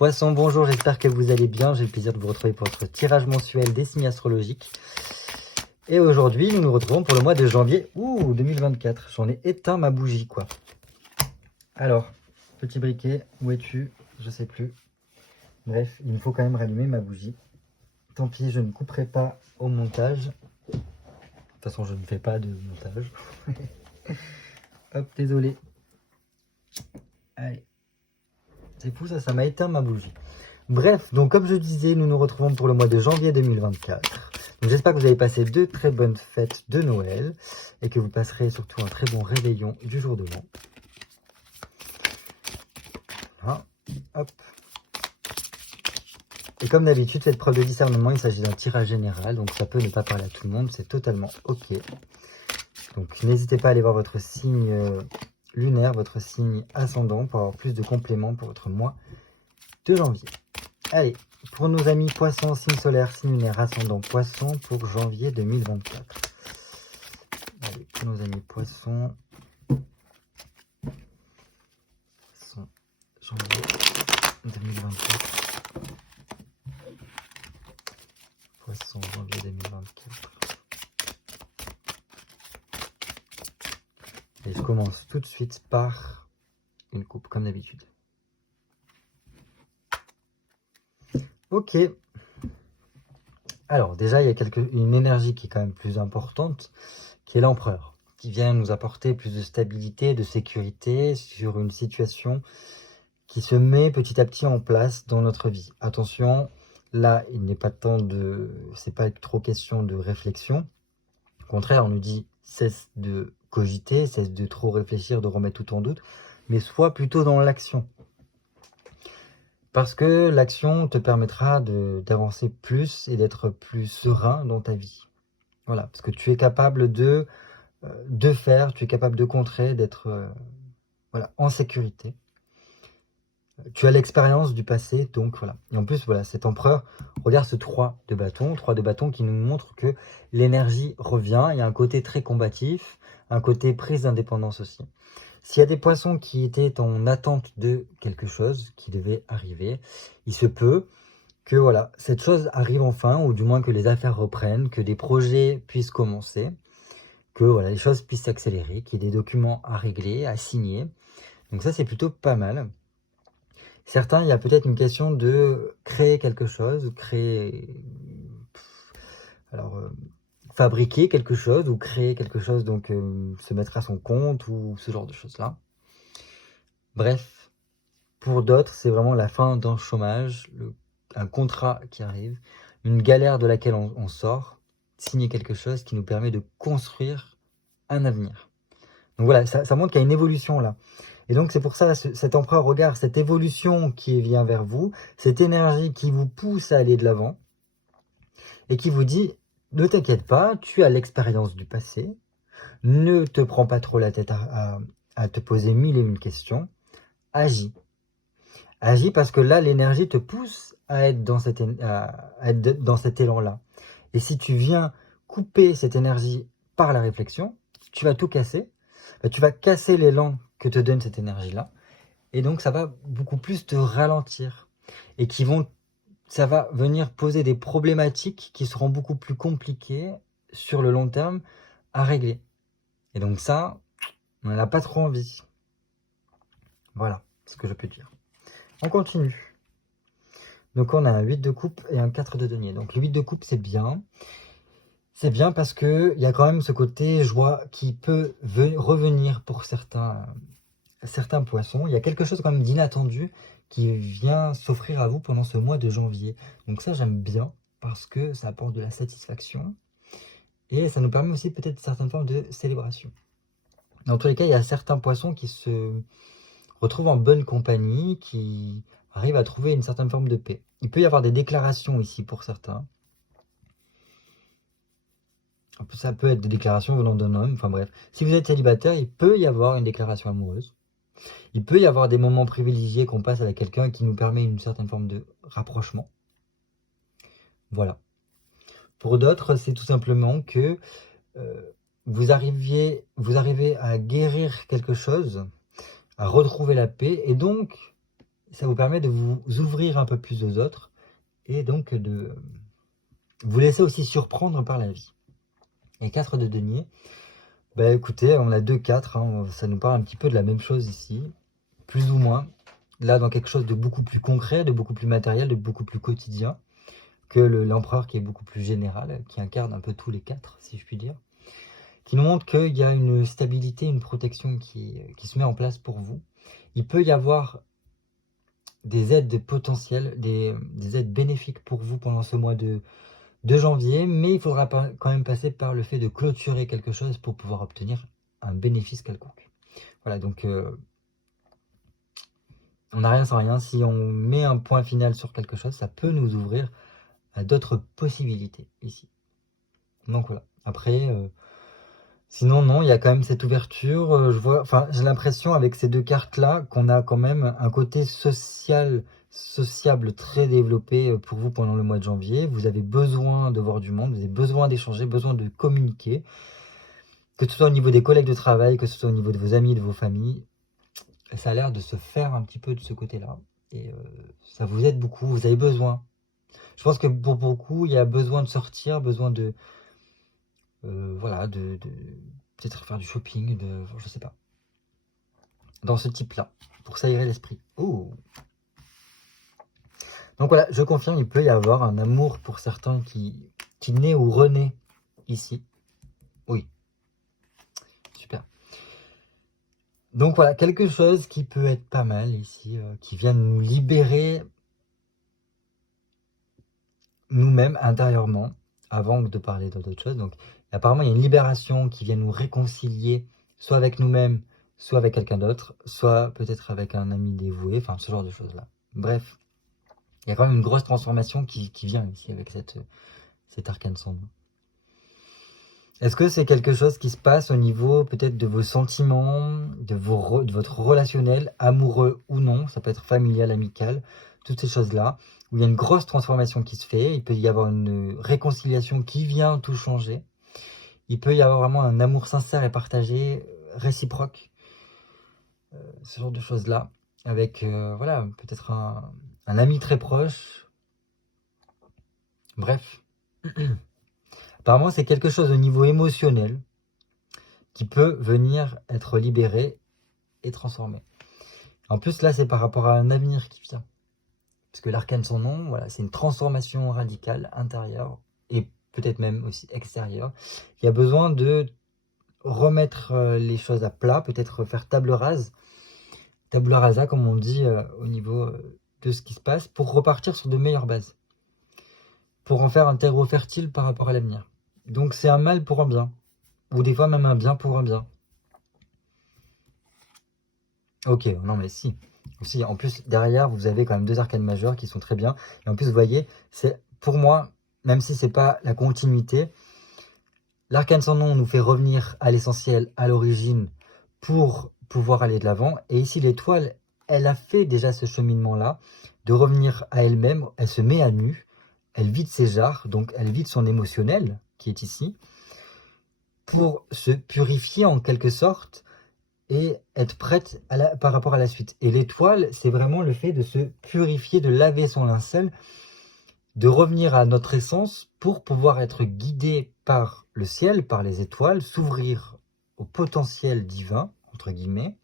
Poisson, bonjour, j'espère que vous allez bien. J'ai le plaisir de vous retrouver pour votre tirage mensuel des signes astrologiques. Et aujourd'hui, nous nous retrouvons pour le mois de janvier 2024. J'en ai éteint ma bougie, quoi. Alors, petit briquet, où es-tu? Je sais plus. Bref, il me faut quand même rallumer ma bougie. Tant pis, je ne couperai pas au montage. De toute façon, je ne fais pas de montage. Hop, désolé. Allez. C'est fou ça m'a éteint ma bougie. Bref, donc comme je disais, nous nous retrouvons pour le mois de janvier 2024. J'espère que vous avez passé de très bonnes fêtes de Noël et que vous passerez surtout un très bon réveillon du jour de l'an. Hein, hop. Et comme d'habitude, faites preuve de discernement, il s'agit d'un tirage général, donc ça peut ne pas parler à tout le monde, c'est totalement ok. Donc n'hésitez pas à aller voir votre signe lunaire, votre signe ascendant pour avoir plus de compléments pour votre mois de janvier. Allez, pour nos amis poissons, signe solaire, signe lunaire, ascendant poisson pour janvier 2024. Allez, pour nos amis poissons, janvier 2024. Poisson, janvier 2024. Et je commence tout de suite par une coupe, comme d'habitude. Ok. Alors, déjà, il y a une énergie qui est quand même plus importante, qui est l'empereur, qui vient nous apporter plus de stabilité, de sécurité sur une situation qui se met petit à petit en place dans notre vie. Attention, là, il n'est pas c'est pas trop question de réflexion. Au contraire, on nous dit, cesse de cogiter, cesse de trop réfléchir, de remettre tout en doute, mais sois plutôt dans l'action. Parce que l'action te permettra d'avancer plus et d'être plus serein dans ta vie. Voilà, parce que tu es capable de faire, tu es capable de contrer, d'être voilà, en sécurité. Tu as l'expérience du passé, donc voilà. Et en plus, voilà, cet empereur, regarde ce 3 de bâton qui nous montre que l'énergie revient. Il y a un côté très combatif, un côté prise d'indépendance aussi. S'il y a des poissons qui étaient en attente de quelque chose qui devait arriver, il se peut que voilà, cette chose arrive enfin, ou du moins que les affaires reprennent, que des projets puissent commencer, que voilà, les choses puissent s'accélérer, qu'il y ait des documents à régler, à signer. Donc ça, c'est plutôt pas mal. Certains, il y a peut-être une question de créer quelque chose, fabriquer quelque chose ou créer quelque chose, donc se mettre à son compte ou ce genre de choses-là. Bref, pour d'autres, c'est vraiment la fin d'un chômage, un contrat qui arrive, une galère de laquelle on sort, signer quelque chose qui nous permet de construire un avenir. Donc voilà, ça montre qu'il y a une évolution là. Et donc c'est pour ça, cet empereur regarde cette évolution qui vient vers vous, cette énergie qui vous pousse à aller de l'avant, et qui vous dit, ne t'inquiète pas, tu as l'expérience du passé, ne te prends pas trop la tête à te poser mille et une questions, agis. Agis parce que là, l'énergie te pousse à être dans cet élan-là. Et si tu viens couper cette énergie par la réflexion, tu vas tout casser, tu vas casser l'élan que te donne cette énergie-là, et donc ça va beaucoup plus te ralentir, et ça va venir poser des problématiques qui seront beaucoup plus compliquées sur le long terme à régler. Et donc ça, on n'en a pas trop envie. Voilà ce que je peux dire. On continue. Donc on a un 8 de coupe et un 4 de denier. Donc le 8 de coupe, c'est bien. C'est bien parce qu'il y a quand même ce côté joie qui peut revenir pour certains poissons. Il y a quelque chose quand même d'inattendu qui vient s'offrir à vous pendant ce mois de janvier. Donc ça, j'aime bien parce que ça apporte de la satisfaction et ça nous permet aussi peut-être certaines formes de célébration. Dans tous les cas, il y a certains poissons qui se retrouvent en bonne compagnie, qui arrivent à trouver une certaine forme de paix. Il peut y avoir des déclarations ici pour certains. Ça peut être des déclarations venant d'un homme, enfin bref. Si vous êtes célibataire, il peut y avoir une déclaration amoureuse. Il peut y avoir des moments privilégiés qu'on passe avec quelqu'un qui nous permet une certaine forme de rapprochement. Voilà. Pour d'autres, c'est tout simplement que vous arrivez à guérir quelque chose, à retrouver la paix, et donc ça vous permet de vous ouvrir un peu plus aux autres et donc de vous laisser aussi surprendre par la vie. Et 4 de denier, bah écoutez, on a 2-4, hein, ça nous parle un petit peu de la même chose ici, plus ou moins. Là, dans quelque chose de beaucoup plus concret, de beaucoup plus matériel, de beaucoup plus quotidien, que l'empereur qui est beaucoup plus général, qui incarne un peu tous les 4, si je puis dire, qui nous montre qu'il y a une stabilité, une protection qui se met en place pour vous. Il peut y avoir des aides potentielles, des aides bénéfiques pour vous pendant ce mois de janvier, mais il faudra quand même passer par le fait de clôturer quelque chose pour pouvoir obtenir un bénéfice quelconque. Voilà, donc on n'a rien sans rien. Si on met un point final sur quelque chose, ça peut nous ouvrir à d'autres possibilités ici. Donc voilà. Après, sinon non, il y a quand même cette ouverture. J'ai l'impression avec ces 2 cartes-là qu'on a quand même un côté sociable très développé pour vous pendant le mois de janvier. Vous avez besoin de voir du monde, vous avez besoin d'échanger, besoin de communiquer. Que ce soit au niveau des collègues de travail, que ce soit au niveau de vos amis, de vos familles, ça a l'air de se faire un petit peu de ce côté-là. Et ça vous aide beaucoup, vous avez besoin. Je pense que pour beaucoup, il y a besoin de sortir, besoin de... voilà, de peut-être faire du shopping, je sais pas. Dans ce type-là, pour s'aérer l'esprit. Oh. Donc voilà, je confirme, il peut y avoir un amour pour certains qui naît ou renaît ici. Oui. Super. Donc voilà, quelque chose qui peut être pas mal ici, qui vient nous libérer nous-mêmes intérieurement, avant de parler d'autres choses. Donc apparemment, il y a une libération qui vient nous réconcilier, soit avec nous-mêmes, soit avec quelqu'un d'autre, soit peut-être avec un ami dévoué, enfin ce genre de choses-là. Bref, il y a quand même une grosse transformation qui vient ici avec cet arcane sombre. Est-ce que c'est quelque chose qui se passe au niveau peut-être de vos sentiments, de votre relationnel, amoureux ou non, ça peut être familial, amical, toutes ces choses-là, où il y a une grosse transformation qui se fait, il peut y avoir une réconciliation qui vient tout changer, il peut y avoir vraiment un amour sincère et partagé, réciproque, ce genre de choses-là, avec voilà, peut-être un ami très proche, bref. Apparemment, c'est quelque chose au niveau émotionnel qui peut venir être libéré et transformé. En plus, là, c'est par rapport à un avenir qui vient. Parce que l'arcane sans nom, voilà, c'est une transformation radicale intérieure et peut-être même aussi extérieure. Il y a besoin de remettre les choses à plat, peut-être faire table rase. Table rasa, comme on dit au niveau de ce qui se passe, pour repartir sur de meilleures bases. Pour en faire un terreau fertile par rapport à l'avenir. Donc c'est un mal pour un bien. Ou des fois même un bien pour un bien. Ok, non mais si. Aussi, en plus, derrière, vous avez quand même 2 arcanes majeures qui sont très bien. Et en plus, vous voyez, c'est pour moi, même si c'est pas la continuité, l'arcane sans nom nous fait revenir à l'essentiel, à l'origine, pour pouvoir aller de l'avant. Et ici, l'étoile, elle a fait déjà ce cheminement-là, de revenir à elle-même. Elle se met à nu, elle vide ses jarres, donc elle vide son émotionnel, qui est ici, pour se purifier en quelque sorte, et être prête par rapport à la suite. Et l'étoile, c'est vraiment le fait de se purifier, de laver son linceul, de revenir à notre essence pour pouvoir être guidé par le ciel, par les étoiles, s'ouvrir au potentiel divin, entre guillemets,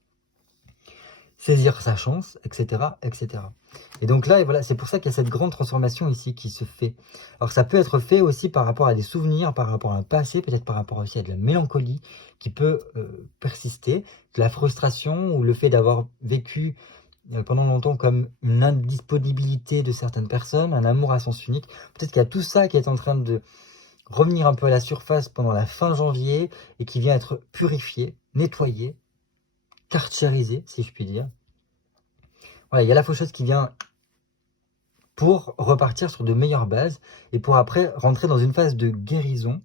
saisir sa chance, etc., etc. Et donc là, et voilà, c'est pour ça qu'il y a cette grande transformation ici qui se fait. Alors ça peut être fait aussi par rapport à des souvenirs, par rapport à un passé, peut-être par rapport aussi à de la mélancolie qui peut persister, de la frustration ou le fait d'avoir vécu pendant longtemps comme une indisponibilité de certaines personnes, un amour à sens unique. Peut-être qu'il y a tout ça qui est en train de revenir un peu à la surface pendant la fin janvier et qui vient être purifié, nettoyé, kartcherisé, si je puis dire. Voilà, il y a la faucheuse qui vient pour repartir sur de meilleures bases et pour après rentrer dans une phase de guérison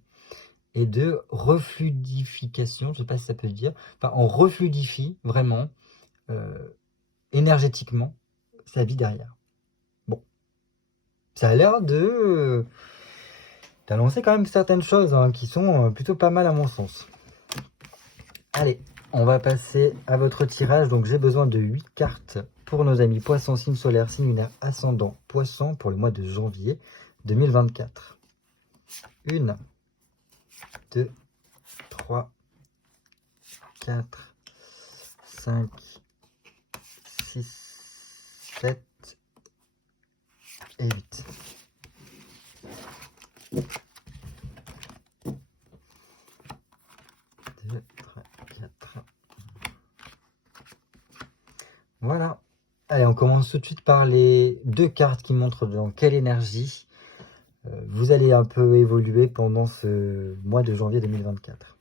et de refluidification, je ne sais pas si ça peut se dire, enfin on refluidifie vraiment énergétiquement sa vie derrière. Bon, ça a l'air d'annoncer quand même certaines choses qui sont plutôt pas mal à mon sens. Allez, on va passer à votre tirage, donc j'ai besoin de 8 cartes pour nos amis poissons, signe solaire, signe lunaire, ascendant, poisson pour le mois de janvier 2024. 1, 2, 3, 4, 5, 6, 7 et 8. Voilà. Allez, on commence tout de suite par les 2 cartes qui montrent dans quelle énergie vous allez un peu évoluer pendant ce mois de janvier 2024.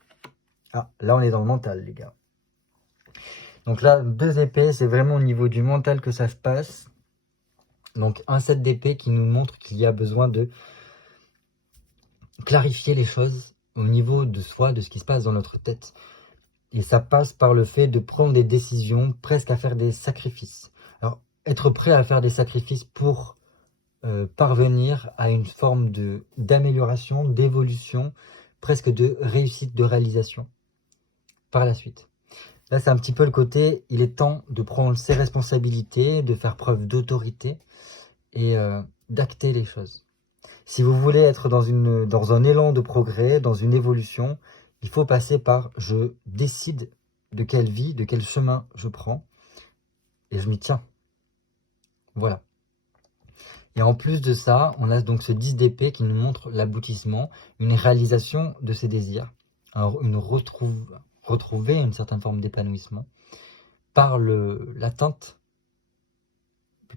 Ah, là on est dans le mental, les gars. Donc là, 2 épées, c'est vraiment au niveau du mental que ça se passe. Donc un 7 d'épée qui nous montre qu'il y a besoin de clarifier les choses au niveau de soi, de ce qui se passe dans notre tête. Et ça passe par le fait de prendre des décisions, presque à faire des sacrifices. Alors, être prêt à faire des sacrifices pour parvenir à une forme d'amélioration, d'évolution, presque de réussite, de réalisation par la suite. Là, c'est un petit peu le côté, il est temps de prendre ses responsabilités, de faire preuve d'autorité et d'acter les choses. Si vous voulez être dans un élan de progrès, dans une évolution, il faut passer par je décide de quelle vie, de quel chemin je prends et je m'y tiens. Voilà. Et en plus de ça, on a donc ce 10 d'épée qui nous montre l'aboutissement, une réalisation de ses désirs, retrouver une certaine forme d'épanouissement par l'atteinte,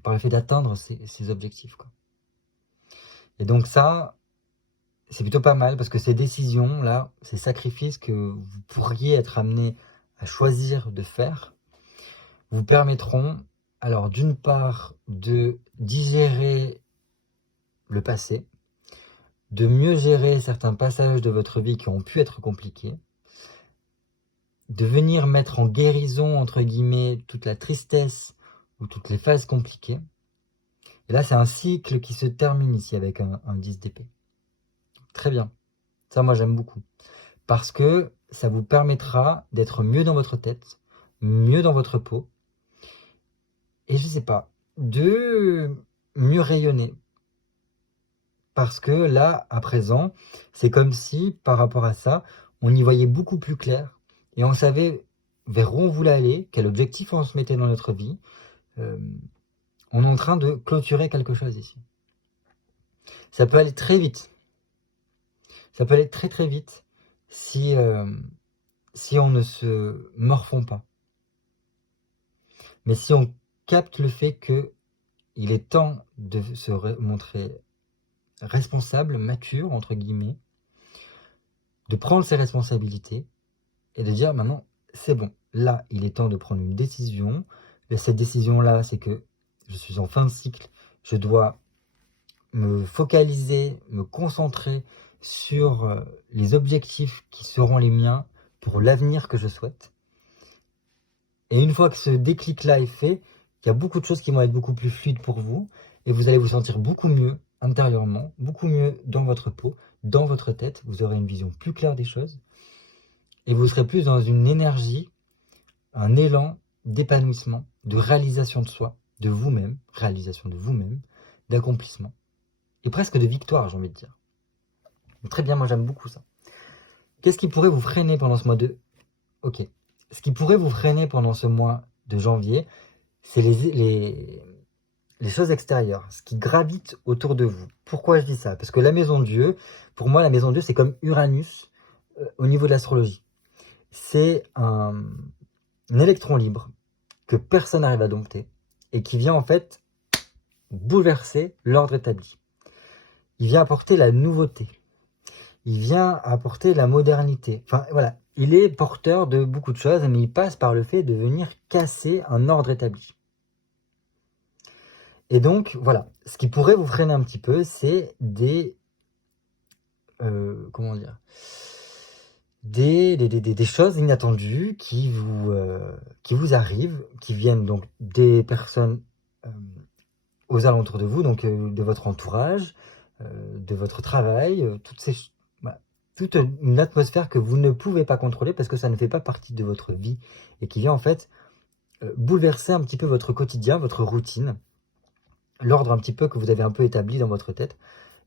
par le fait d'atteindre ses objectifs, quoi. Et donc ça, c'est plutôt pas mal parce que ces décisions-là, ces sacrifices que vous pourriez être amené à choisir de faire, vous permettront, alors d'une part, de digérer le passé, de mieux gérer certains passages de votre vie qui ont pu être compliqués, de venir mettre en guérison, entre guillemets, toute la tristesse ou toutes les phases compliquées. Et là, c'est un cycle qui se termine ici avec un 10 d'épée. Très bien. Ça, moi, j'aime beaucoup. Parce que ça vous permettra d'être mieux dans votre tête, mieux dans votre peau, et je sais pas, de mieux rayonner. Parce que là, à présent, c'est comme si, par rapport à ça, on y voyait beaucoup plus clair, et on savait vers où on voulait aller, quel objectif on se mettait dans notre vie. On est en train de clôturer quelque chose ici. Ça peut aller très vite. Ça peut aller très très vite si on ne se morfond pas. Mais si on capte le fait qu'il est temps de se montrer responsable, mature, entre guillemets, de prendre ses responsabilités et de dire maintenant, c'est bon, là, il est temps de prendre une décision. Et cette décision-là, c'est que je suis en fin de cycle, je dois me focaliser, me concentrer sur les objectifs qui seront les miens pour l'avenir que je souhaite. Et une fois que ce déclic-là est fait, il y a beaucoup de choses qui vont être beaucoup plus fluides pour vous et vous allez vous sentir beaucoup mieux intérieurement, beaucoup mieux dans votre peau, dans votre tête. Vous aurez une vision plus claire des choses et vous serez plus dans une énergie, un élan d'épanouissement, de réalisation de soi, de vous-même, réalisation de vous-même, d'accomplissement et presque de victoire, j'ai envie de dire. Très bien, moi j'aime beaucoup ça. Qu'est-ce qui pourrait vous freiner pendant ce mois de... Ok. Ce qui pourrait vous freiner pendant ce mois de janvier, c'est les choses extérieures, ce qui gravite autour de vous. Pourquoi je dis ça? Parce que la maison de Dieu, pour moi, la maison de Dieu, c'est comme Uranus au niveau de l'astrologie. C'est un électron libre que personne n'arrive à dompter et qui vient en fait bouleverser l'ordre établi. Il vient apporter la nouveauté. Il vient apporter la modernité. Enfin, voilà. Il est porteur de beaucoup de choses, mais il passe par le fait de venir casser un ordre établi. Et donc, voilà. Ce qui pourrait vous freiner un petit peu, c'est des choses inattendues qui vous arrivent, qui viennent donc des personnes aux alentours de vous, donc de votre entourage, de votre travail, toute une atmosphère que vous ne pouvez pas contrôler parce que ça ne fait pas partie de votre vie et qui vient en fait bouleverser un petit peu votre quotidien, votre routine, l'ordre un petit peu que vous avez un peu établi dans votre tête.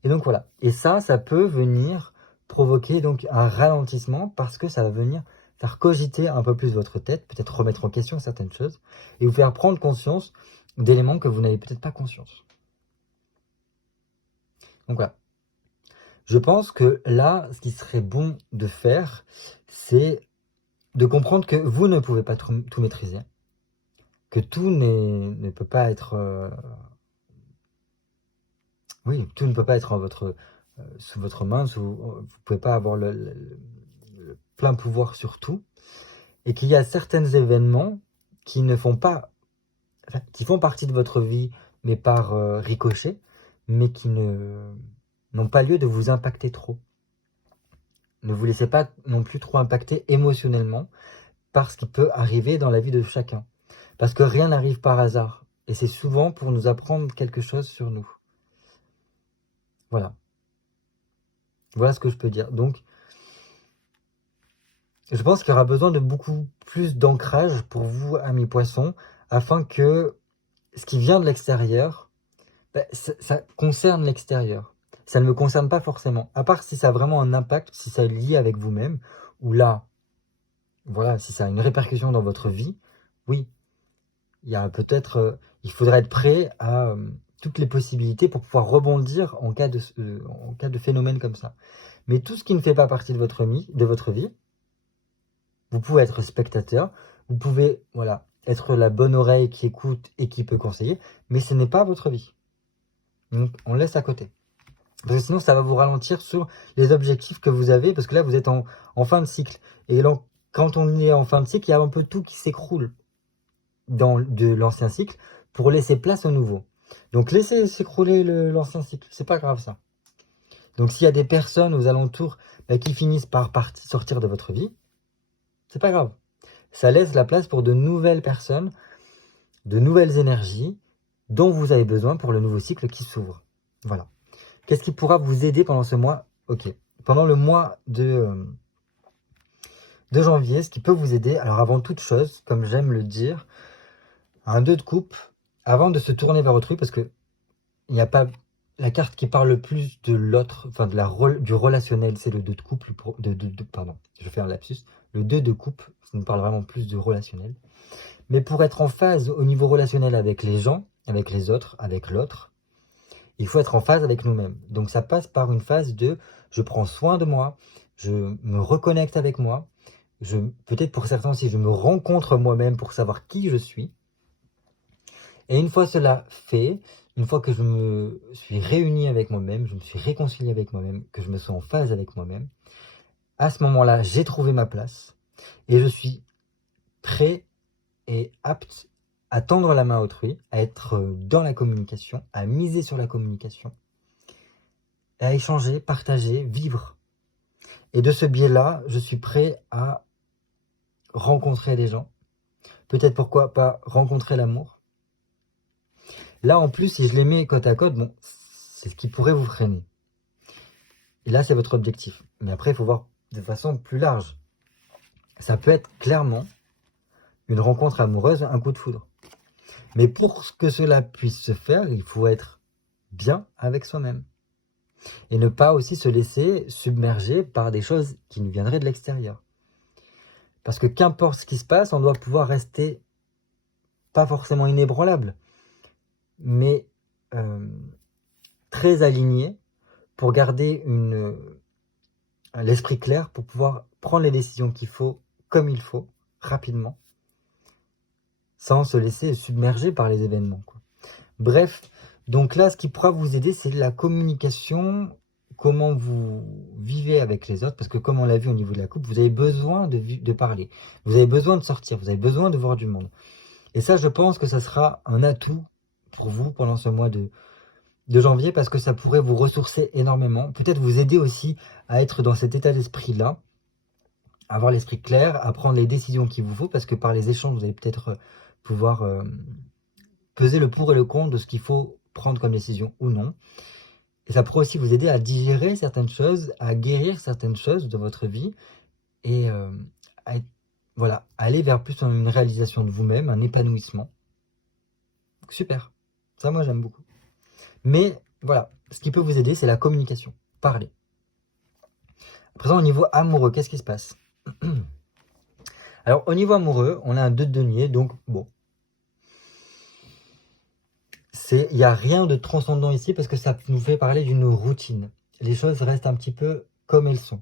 Et donc voilà. Et ça peut venir provoquer donc un ralentissement parce que ça va venir faire cogiter un peu plus votre tête, peut-être remettre en question certaines choses et vous faire prendre conscience d'éléments que vous n'avez peut-être pas conscience. Donc voilà. Je pense que là, ce qui serait bon de faire, c'est de comprendre que vous ne pouvez pas tout maîtriser, que tout ne peut pas être... oui, tout ne peut pas être sous votre main, vous ne pouvez pas avoir le plein pouvoir sur tout, et qu'il y a certains événements qui ne font pas, enfin, qui font partie de votre vie, mais par ricochet, mais qui n'ont pas lieu de vous impacter trop. Ne vous laissez pas non plus trop impacter émotionnellement par ce qui peut arriver dans la vie de chacun. Parce que rien n'arrive par hasard. Et c'est souvent pour nous apprendre quelque chose sur nous. Voilà. Voilà ce que je peux dire. Donc, je pense qu'il y aura besoin de beaucoup plus d'ancrage pour vous, amis poissons, afin que ce qui vient de l'extérieur, ça concerne l'extérieur. Ça ne me concerne pas forcément. À part si ça a vraiment un impact, si ça est lié avec vous-même, ou là, voilà, si ça a une répercussion dans votre vie, oui, il y a peut-être, il faudrait être prêt à toutes les possibilités pour pouvoir rebondir en cas de phénomène comme ça. Mais tout ce qui ne fait pas partie de votre vie, vous pouvez être spectateur, vous pouvez voilà, être la bonne oreille qui écoute et qui peut conseiller, mais ce n'est pas votre vie. Donc on laisse à côté. Parce que sinon ça va vous ralentir sur les objectifs que vous avez, parce que là vous êtes en fin de cycle. Et là, quand on est en fin de cycle, il y a un peu tout qui s'écroule de l'ancien cycle pour laisser place au nouveau. Donc laissez s'écrouler l'ancien cycle, c'est pas grave ça. Donc s'il y a des personnes aux alentours qui finissent par sortir de votre vie, c'est pas grave. Ça laisse la place pour de nouvelles personnes, de nouvelles énergies dont vous avez besoin pour le nouveau cycle qui s'ouvre. Voilà. Qu'est-ce qui pourra vous aider pendant ce mois? Ok. Pendant le mois de janvier, ce qui peut vous aider, alors avant toute chose, comme j'aime le dire, un 2 de coupe, avant de se tourner vers autrui, parce que il n'y a pas la carte qui parle le plus de l'autre, enfin du relationnel, c'est le 2 de coupe, pardon, je vais faire un lapsus, le 2 de coupe, ça nous parle vraiment plus de relationnel. Mais pour être en phase au niveau relationnel avec les gens, avec les autres, avec l'autre, il faut être en phase avec nous-mêmes. Donc ça passe par une phase de je prends soin de moi, je me reconnecte avec moi, peut-être pour certains aussi, je me rencontre moi-même pour savoir qui je suis. Et une fois cela fait, une fois que je me suis réuni avec moi-même, je me suis réconcilié avec moi-même, que je me sens en phase avec moi-même, à ce moment-là, j'ai trouvé ma place et je suis prêt et apte à tendre la main à autrui, à être dans la communication, à miser sur la communication, à échanger, partager, vivre. Et de ce biais-là, je suis prêt à rencontrer des gens. Peut-être pourquoi pas rencontrer l'amour. Là, en plus, si je les mets côte à côte, bon, c'est ce qui pourrait vous freiner. Et là, c'est votre objectif. Mais après, il faut voir de façon plus large. Ça peut être clairement une rencontre amoureuse, un coup de foudre. Mais pour que cela puisse se faire, il faut être bien avec soi-même. Et ne pas aussi se laisser submerger par des choses qui nous viendraient de l'extérieur. Parce que qu'importe ce qui se passe, on doit pouvoir rester pas forcément inébranlable, mais très aligné pour garder l'esprit clair, pour pouvoir prendre les décisions qu'il faut, comme il faut, rapidement, sans se laisser submerger par les événements, quoi. Bref, donc là, ce qui pourra vous aider, c'est la communication, comment vous vivez avec les autres, parce que comme on l'a vu au niveau de la coupe, vous avez besoin de parler, vous avez besoin de sortir, vous avez besoin de voir du monde. Et ça, je pense que ça sera un atout pour vous pendant ce mois de janvier, parce que ça pourrait vous ressourcer énormément, peut-être vous aider aussi à être dans cet état d'esprit-là, avoir l'esprit clair, à prendre les décisions qu'il vous faut, parce que par les échanges, vous allez peut-être pouvoir peser le pour et le contre de ce qu'il faut prendre comme décision ou non. Et ça pourrait aussi vous aider à digérer certaines choses, à guérir certaines choses de votre vie et à être voilà, aller vers plus une réalisation de vous-même, un épanouissement. Donc, super. Ça, moi, j'aime beaucoup. Mais voilà, ce qui peut vous aider, c'est la communication. Parler. À présent, au niveau amoureux, qu'est-ce qui se passe? Alors, au niveau amoureux, on a un 2 de denier, donc bon. Il n'y a rien de transcendant ici parce que ça nous fait parler d'une routine. Les choses restent un petit peu comme elles sont.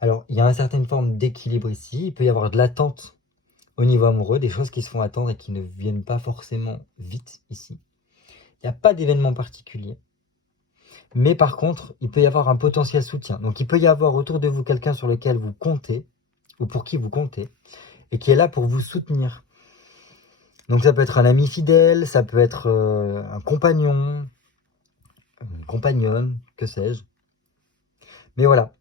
Alors, il y a une certaine forme d'équilibre ici. Il peut y avoir de l'attente au niveau amoureux, des choses qui se font attendre et qui ne viennent pas forcément vite ici. Il n'y a pas d'événement particulier. Mais par contre, il peut y avoir un potentiel soutien. Donc, il peut y avoir autour de vous quelqu'un sur lequel vous comptez, ou pour qui vous comptez, et qui est là pour vous soutenir. Donc, ça peut être un ami fidèle, ça peut être un compagnon, une compagnonne, que sais-je. Mais voilà,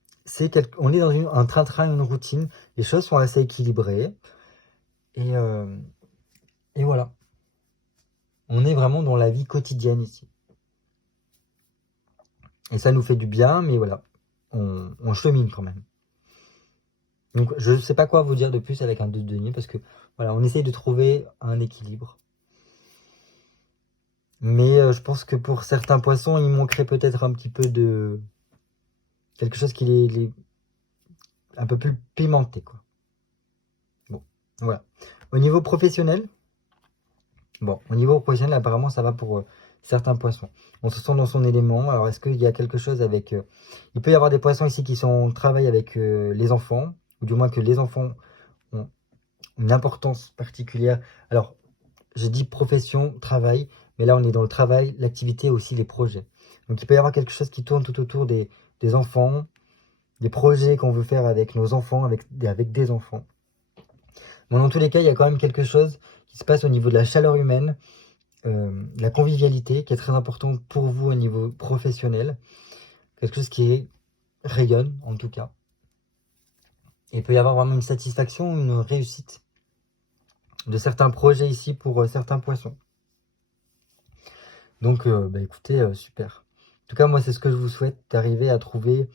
on est dans un train-train, une routine. Les choses sont assez équilibrées. Et voilà. On est vraiment dans la vie quotidienne ici. Et ça nous fait du bien, mais voilà. On chemine quand même. Donc je ne sais pas quoi vous dire de plus avec un 2 de denier, parce que voilà, on essaye de trouver un équilibre. Mais je pense que pour certains poissons, il manquerait peut-être un petit peu de quelque chose qui les un peu plus pimenté, quoi. Bon, voilà. Au niveau professionnel, apparemment, ça va pour certains poissons. On se sent dans son élément. Alors, est-ce qu'il y a quelque chose avec... il peut y avoir des poissons ici qui travaillent avec les enfants, ou du moins que les enfants ont une importance particulière. Alors, j'ai dit profession, travail, mais là, on est dans le travail, l'activité, aussi les projets. Donc, il peut y avoir quelque chose qui tourne tout autour des enfants, des projets qu'on veut faire avec nos enfants, avec des enfants. Bon, dans tous les cas, il y a quand même quelque chose qui se passe au niveau de la chaleur humaine, la convivialité qui est très important pour vous au niveau professionnel. Quelque chose qui rayonne, en tout cas. Et il peut y avoir vraiment une satisfaction, une réussite de certains projets ici pour certains poissons. Donc, écoutez, super. En tout cas, moi, c'est ce que je vous souhaite, d'arriver à trouver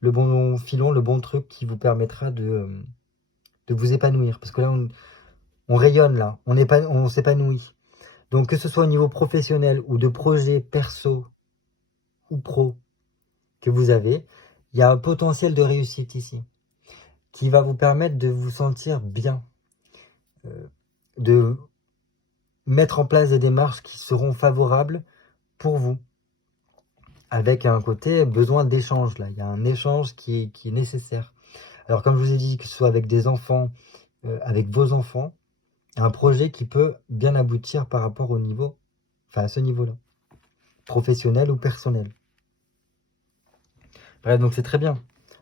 le bon filon, le bon truc qui vous permettra de vous épanouir. Parce que là, on rayonne, là. On s'épanouit. Donc, que ce soit au niveau professionnel ou de projet perso ou pro que vous avez, il y a un potentiel de réussite ici qui va vous permettre de vous sentir bien, de mettre en place des démarches qui seront favorables pour vous, avec un côté besoin d'échange. Là, il y a un échange qui est nécessaire. Alors, comme je vous ai dit, que ce soit avec des enfants, avec vos enfants, un projet qui peut bien aboutir par rapport au niveau, enfin à ce niveau-là, professionnel ou personnel. Bref, donc c'est très bien.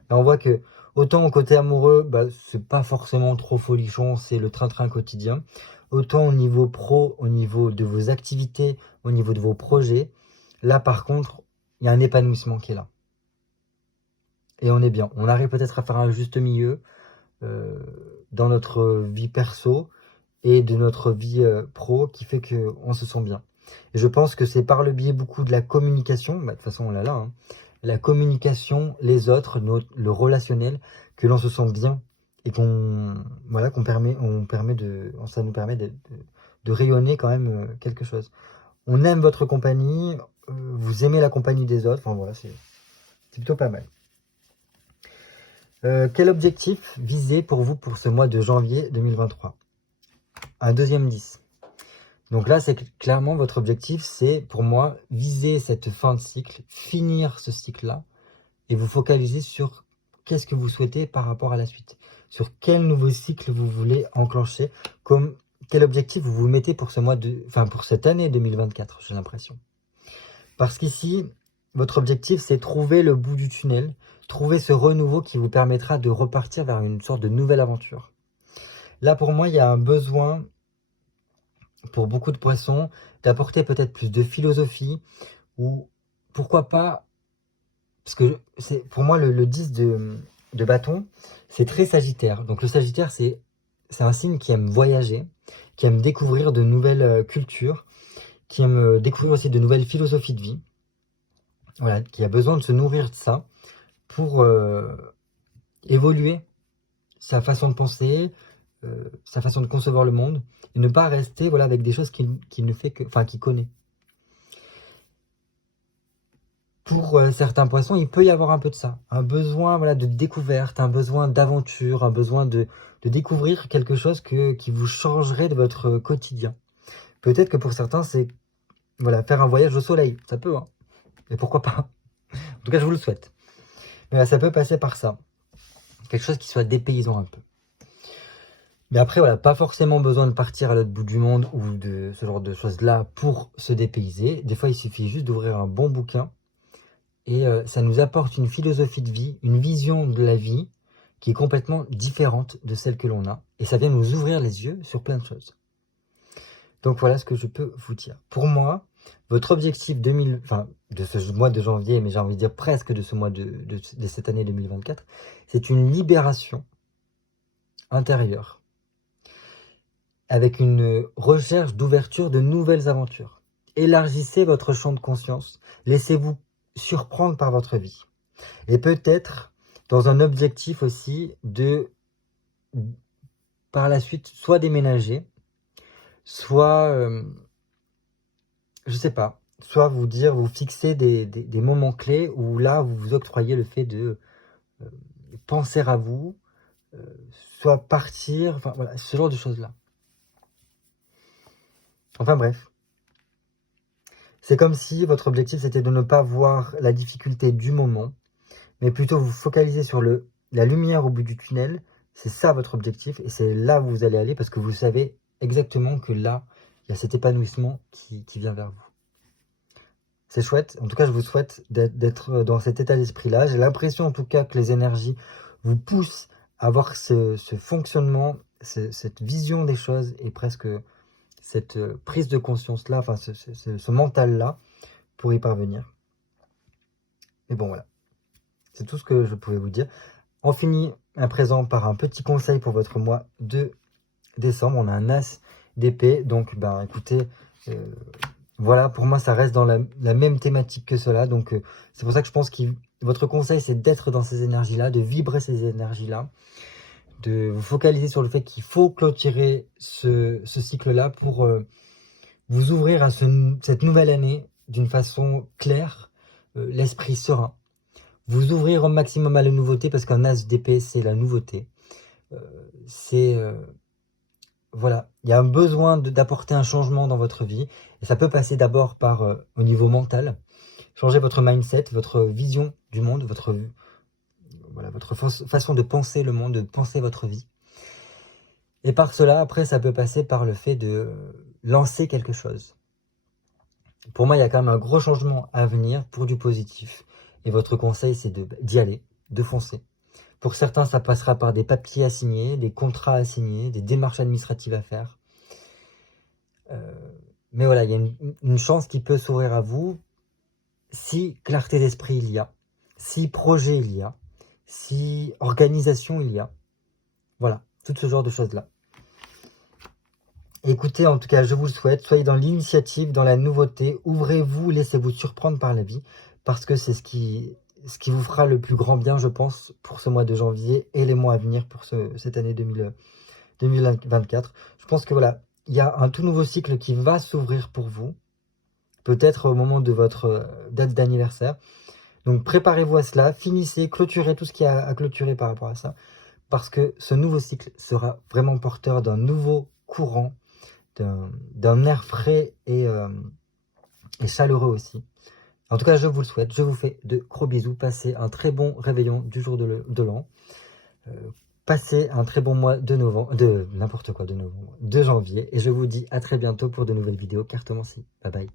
Là, on voit que autant au côté amoureux, c'est pas forcément trop folichon, c'est le train-train quotidien. Autant au niveau pro, au niveau de vos activités, au niveau de vos projets, là par contre, il y a un épanouissement qui est là. Et on est bien. On arrive peut-être à faire un juste milieu dans notre vie perso et de notre vie pro qui fait qu'on se sent bien. Et je pense que c'est par le biais beaucoup de la communication, de toute façon on l'a là, hein, la communication, les autres, le relationnel, que l'on se sent bien et ça nous permet de rayonner quand même quelque chose. On aime votre compagnie, vous aimez la compagnie des autres, enfin voilà, c'est plutôt pas mal. Quel objectif visé pour vous pour ce mois de janvier 2023? Un deuxième 10. Donc là, c'est clairement votre objectif, c'est pour moi viser cette fin de cycle, finir ce cycle-là, et vous focaliser sur qu'est-ce que vous souhaitez par rapport à la suite. Sur quel nouveau cycle vous voulez enclencher, quel objectif vous vous mettez pour pour cette année 2024, j'ai l'impression. Parce qu'ici, votre objectif, c'est trouver le bout du tunnel, trouver ce renouveau qui vous permettra de repartir vers une sorte de nouvelle aventure. Là, pour moi, il y a un besoin, pour beaucoup de poissons, d'apporter peut-être plus de philosophie, ou pourquoi pas, parce que pour moi, le 10 de bâton, c'est très sagittaire. Donc le sagittaire, c'est un signe qui aime voyager, qui aime découvrir de nouvelles cultures, qui aime découvrir aussi de nouvelles philosophies de vie. Voilà, qui a besoin de se nourrir de ça pour évoluer sa façon de penser, sa façon de concevoir le monde, et ne pas rester voilà, avec des choses qu'il ne fait que, enfin, qu'il connaît. Pour certains poissons, il peut y avoir un peu de ça, un besoin voilà, de découverte, un besoin d'aventure, un besoin de découvrir quelque chose qui vous changerait de votre quotidien. Peut-être que pour certains, c'est voilà, faire un voyage au soleil, ça peut, hein. Et pourquoi pas? En tout cas, je vous le souhaite. Mais ça peut passer par ça, quelque chose qui soit dépaysant un peu. Mais après, voilà, pas forcément besoin de partir à l'autre bout du monde ou de ce genre de choses-là pour se dépayser. Des fois, il suffit juste d'ouvrir un bon bouquin et ça nous apporte une philosophie de vie, une vision de la vie qui est complètement différente de celle que l'on a. Et ça vient nous ouvrir les yeux sur plein de choses. Donc voilà ce que je peux vous dire. Pour moi, votre objectif de ce mois de janvier, mais j'ai envie de dire presque de ce mois de cette année 2024, c'est une libération intérieure avec une recherche d'ouverture de nouvelles aventures. Élargissez votre champ de conscience, laissez-vous surprendre par votre vie. Et peut-être dans un objectif aussi de, par la suite, soit déménager, soit, je sais pas, soit vous fixer des moments clés où là, vous vous octroyez le fait de penser à vous, soit partir, enfin voilà, ce genre de choses-là. Enfin bref. C'est comme si votre objectif, c'était de ne pas voir la difficulté du moment, mais plutôt vous focaliser sur la lumière au bout du tunnel. C'est ça votre objectif, et c'est là où vous allez aller, parce que vous savez exactement que là, il y a cet épanouissement qui vient vers vous. C'est chouette. En tout cas, je vous souhaite d'être dans cet état d'esprit-là. J'ai l'impression, en tout cas, que les énergies vous poussent à avoir ce fonctionnement, cette vision des choses, et presque cette prise de conscience-là, enfin ce mental-là, pour y parvenir. Mais bon, voilà. C'est tout ce que je pouvais vous dire. On finit à présent par un petit conseil pour votre mois de décembre. On a un as d'épée. Donc, ben, écoutez, voilà, pour moi, ça reste dans la même thématique que cela. Donc, c'est pour ça que je pense que votre conseil, c'est d'être dans ces énergies-là, de vibrer ces énergies-là, de vous focaliser sur le fait qu'il faut clôturer ce cycle-là pour vous ouvrir à cette nouvelle année d'une façon claire, l'esprit serein. Vous ouvrir au maximum à la nouveauté, parce qu'un as d'épée, c'est la nouveauté. Voilà, il y a un besoin d'apporter un changement dans votre vie. Et ça peut passer d'abord par, au niveau mental, changer votre mindset, votre vision du monde, votre façon de penser le monde, de penser votre vie. Et par cela, après, ça peut passer par le fait de lancer quelque chose. Pour moi, il y a quand même un gros changement à venir pour du positif. Et votre conseil, c'est d'y aller, de foncer. Pour certains, ça passera par des papiers à signer, des contrats à signer, des démarches administratives à faire. Mais voilà, il y a une chance qui peut s'ouvrir à vous si clarté d'esprit il y a, si projet il y a, si organisation il y a. Voilà, tout ce genre de choses-là. Écoutez, en tout cas, je vous le souhaite. Soyez dans l'initiative, dans la nouveauté. Ouvrez-vous, laissez-vous surprendre par la vie, parce que c'est ce qui vous fera le plus grand bien, je pense, pour ce mois de janvier et les mois à venir pour cette année 2024. Je pense que voilà, il y a un tout nouveau cycle qui va s'ouvrir pour vous, peut-être au moment de votre date d'anniversaire. Donc préparez-vous à cela, finissez, clôturez tout ce qu'il y a à clôturer par rapport à ça, parce que ce nouveau cycle sera vraiment porteur d'un nouveau courant, d'un air frais et chaleureux aussi. En tout cas, je vous le souhaite, je vous fais de gros bisous, passez un très bon réveillon du jour de l'an, passez un très bon mois de janvier, et je vous dis à très bientôt pour de nouvelles vidéos cartomancie. Bye bye.